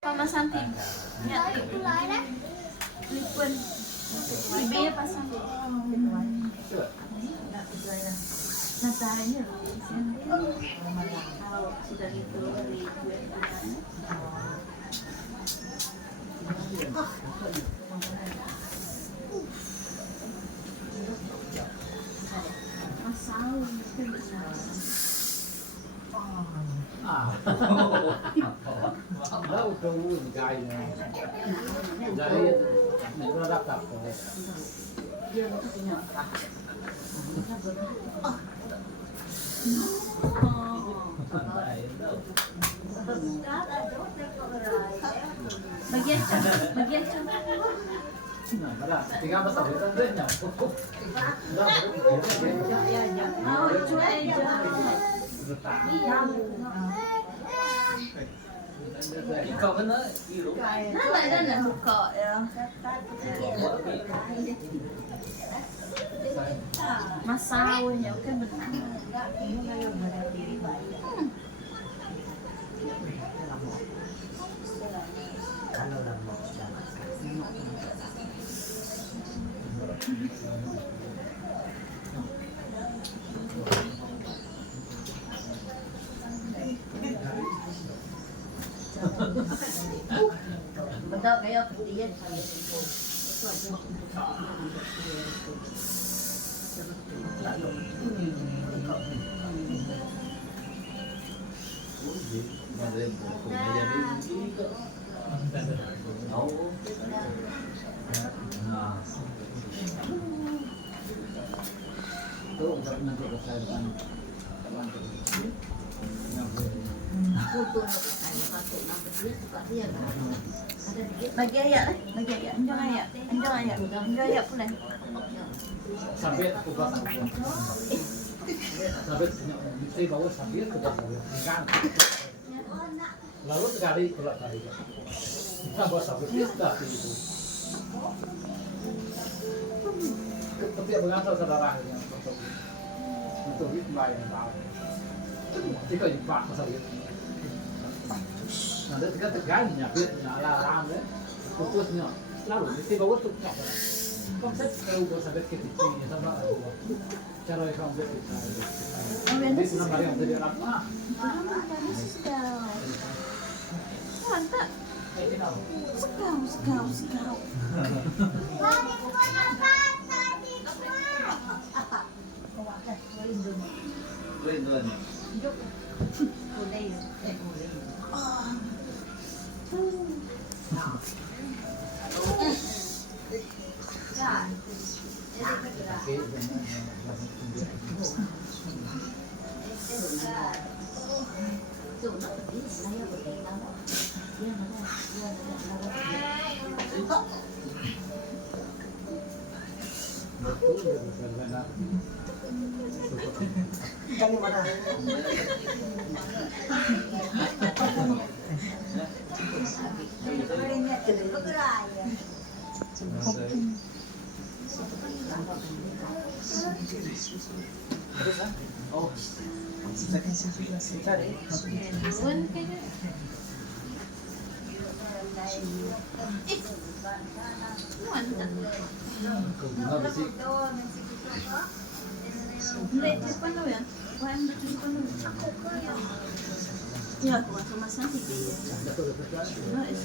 Pamasantin. Nya lipun. Bibi pasang. Natanya sudah itu Đâu đâu gai này. Dari nó đắp đắp rồi. bagian bagian Nah, ada. Tinggal pasal itu aja. mau cuy aja Ikaw ka na, hero. nana buka ya masawnya oke benar Betul kayak ketian Itu untuk menentukan kesehatan. foto saya masuk nampak dia suka dia kan ada dikit bagi ayat anjong ayat pula Sampai aku buat sampai di bawah sampai ke bawah kan. Lalu sekali keluar tadi. Kita buat sampai kita itu. Tapi mengantar saudara yang untuk bayar tahu. Jika impak pasal itu. Nanti kita tegang nyapit nyala ram deh. Putusnya lalu di bawah tuh nggak pernah. Konsep kalau buat sampai ke titiknya sama aku. Cara yang kamu buat kita. Jadi senang hari yang tadi orang ah. mantap sekau Doon. mulai Kali mana? Oh, cari. Hindi, depan daw yan. Kuhaan na depan daw. Ya, aku masuk masan TV. No, es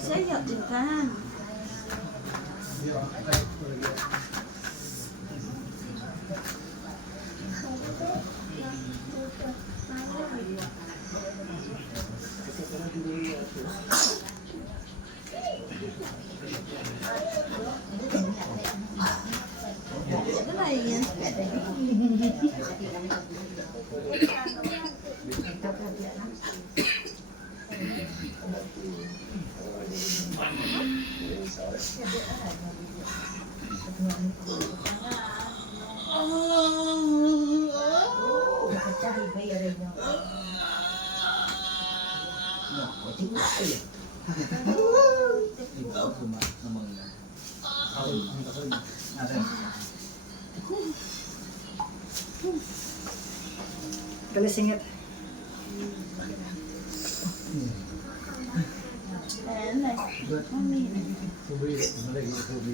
saya ya kan. Ikaw cuma namanya. Ada. Kalau singit. Mami. Subi, lagi subi.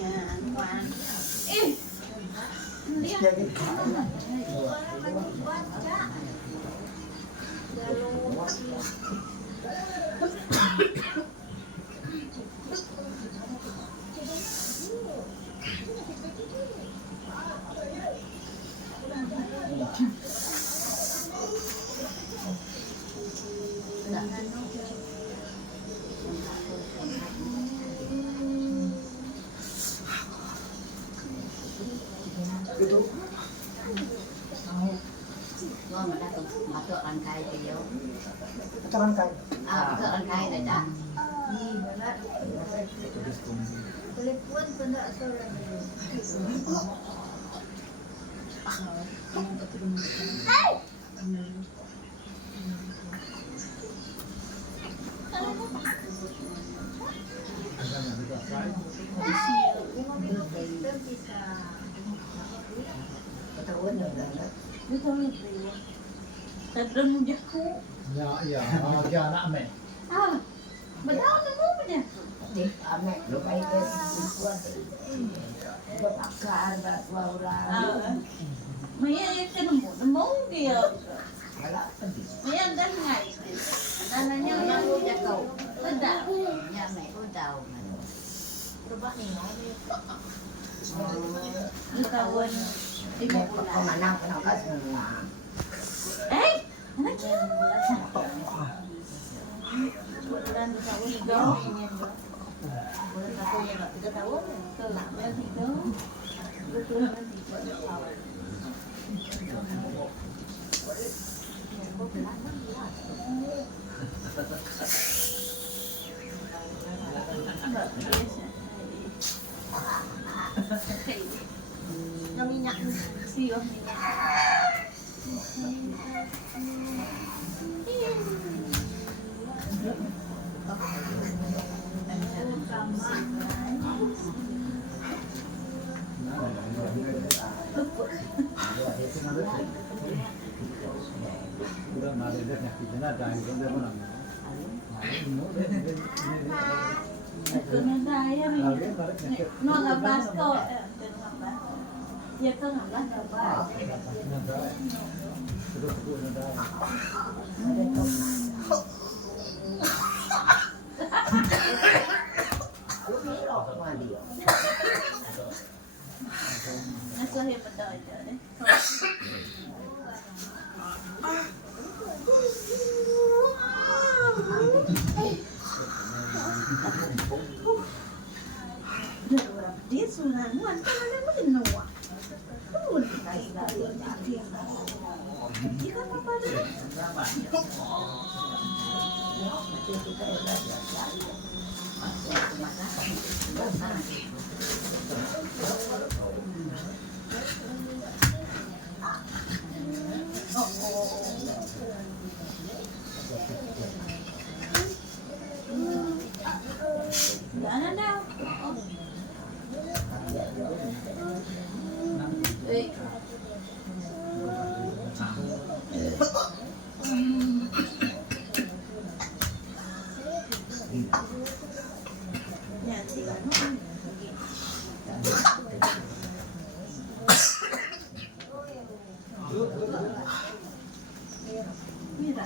Yan, one. Hindi yan. Jadi itu Gua mà đã từng mà tự ăn cay thì yếu. pacaran kan. Tự ăn cay này đã. Telepon pun tak seorang. Ketahuan dong kan. Betul betul. Tadron mo jaku. Ya, ya, dia anak me. Ah, betul tu punya. Di ame lo kayak ke kuat. Bakar bak orang. Maya nemu dia. Malah penting. Maya dan ngai. Anaknya Yang yang udah kau. tidak. Ya me udah. Coba nih mau nih. Ketahuan ibu Kau pulang. mana kau kas semua. Anaknya. Bulan ketahuan tiga. Bulan ketahuan nggak tiga tahun. Kelak bulan tiga. Betul bulan tiga. Yang minyak sih, minyak. Udah nggak ada nyakitnya, ada yang dia pun Kena saya no ngabas ko. Ya kan ngabas ngabas. terus aku ada. Nasa hebat aja deh. Dia sunanuan kan ada menua. Tuh dikasih dari dia. Jika apa deh? Nggak ada. Mira.